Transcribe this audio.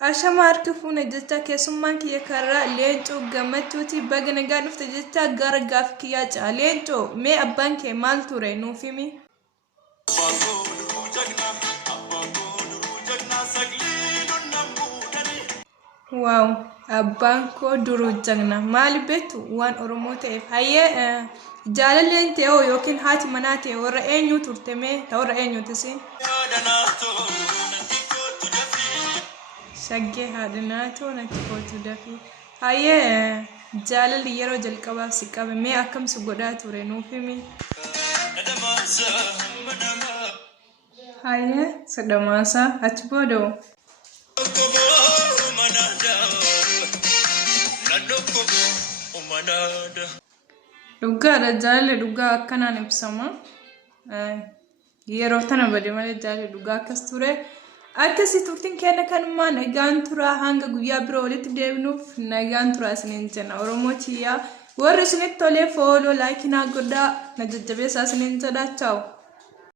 Ashamarka fuuna jecha keessummaan kiyya karraa leencoo gammachuuti baga nagaa dhufte jecha gara gaaf kiyyaa caa leencoo mee abbaan kee maal ture nuuf himi. Wow, abbaan koo duruu jagna maali beektu waan Oromoo ta'eef hayyee jaalalleen ta'e yookiin haati manaa ta'e warra eenyu turte mee ta warra eenyuuti siin. Shaggee haadhanaatoo natti kootu dafii hayyee jaalalli yeroo jalqabaaf si qabe mee akkam si godhaa ture nuuf himi. Hayyee sadamaasaa achi boodoo. Dhugaadha jaalalli dhugaa akkanaan ibsama. Yeroo tana bade malee jaalalli dhugaa akkas ture. Akkasii turtiin kenna kanumaa nagaan turaa hanga guyyaa biroo walitti deebinuuf nagaan turaa isiniin jenna. Oromoo chiyyaa warri isinitti tolee fooloo laayikinaa godhaa na jajjabeessaa isiniin jedha. Ciao.